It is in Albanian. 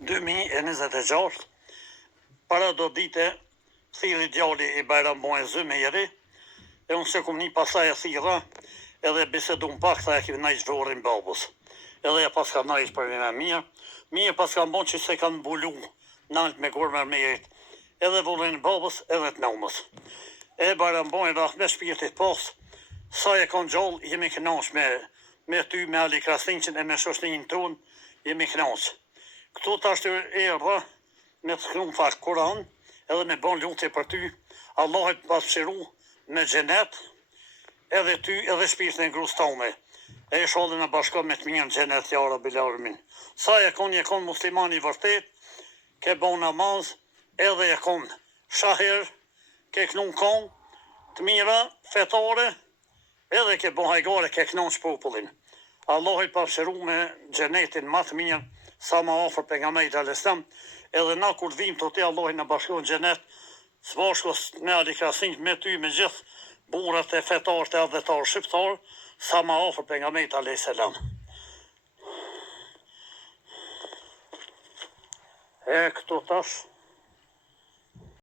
2026, para do dite, thiri djali I Bajram Muezzy me jeri, e unë se kum një pasaj e thira, edhe bisedun pak, tha e kemi najq vorin babës. Edhe ja pas ka najq për një me mija pas ka bon që se kanë mbulu nalt me gormer me jerit, edhe vorin babës, edhe të naumës. E Bajram Muezzy rah me shpirtit pas, sa e kanë gjallë, jemi kënaq me ty, me Ali Krasniqin e me shoshnin ton, jemi kënaq. Këtu tash të erdha me të shkruan fakt Kur'an, edhe me bon lutje për ty, Allah të pasqyru me xhenet, edhe ty, edhe shpirtin e grus tone. E shollë në bashkon me të mirë në xhenet, ja Rabbil Alamin. Sa je kon muslimani vërtet, ke bon namaz, edhe je kon shahir, ke knun kon, të mira, fetare, edhe ke bon hajgare, ke knaq popullin. Allah i pasqyru me xhenetin më të mirë, sa ma ofër pejgamberit alayhissalam, edhe na kur vim të te Allah në bashkon xhenet, së bashkos me Ali Krasniq, me ty, me gjithë burrat e fetarët e adhetarë shqiptarë, sa ma ofër pejgamberit alayhissalam. E këtu tash